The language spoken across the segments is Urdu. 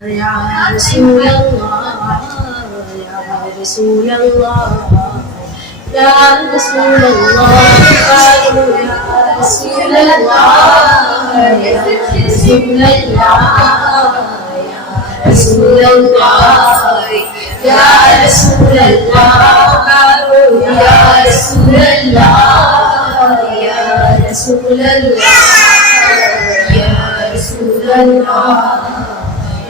یا رسول اللہ یا رسول اللہ یا رسول اللہ یا رسول اللہ یا رسول اللہ یا رسول اللہ یا رسول اللہ یا رسول اللہ یا رسول اللہ یا رسول اللہ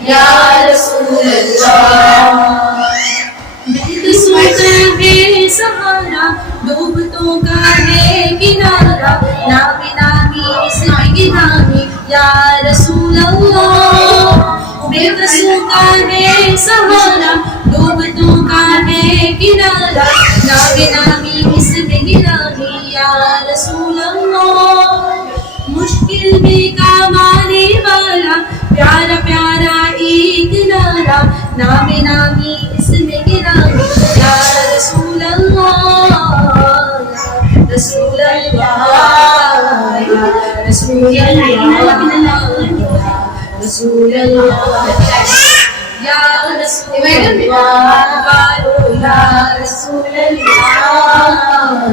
یا رسول اللہ سوتا ہے سہارا ڈوبتوں کا ہے کنارہ نامی نامی اس میں گرامی یا رسول اللہ سوتا ہے سہارا ڈوبتوں کا ہے کنارہ نامی نامی اس میں گرامی یا رسول اللہ مشکل میں کام آنے والا پیارا پیارا ایک نعرہ نامی نامی اس میں گرامی یا رسول اللہ رسول اللہ رسول اللہ رسول اللہ یا رسول اللہ یا رسول اللہ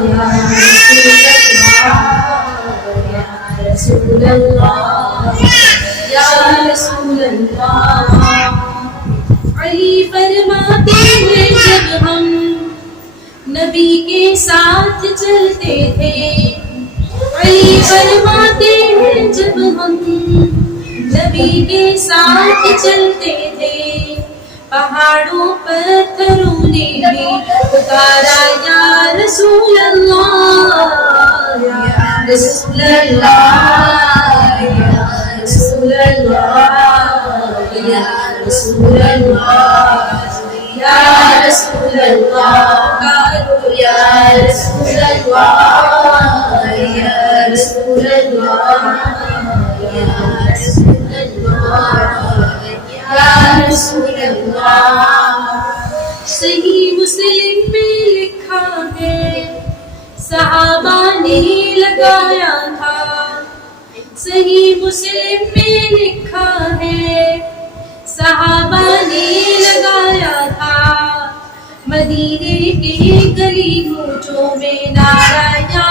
یا رسول اللہ یا رسول اللہ علی فرماتے ہیں جب ہم نبی کے ساتھ چلتے تھے علی فرماتے ہیں جب ہم نبی کے ساتھ چلتے تھے پہاڑوں پتھروں نے بھی پکارا یا رسول اللہ یا رسول اللہ یا رسول اللہ یا رسول اللہ یا رسول اللہ یا رسول اللہ یا رسول اللہ یا رسول اللہ یا رسول اللہ صحیح مسلم میں لکھا ہے صحابہ نے لگایا تھا صحیح مسلم میں لکھا ہے صحابہ نے لگایا تھا مدینے کے گلی کوچوں میں نعرہ یا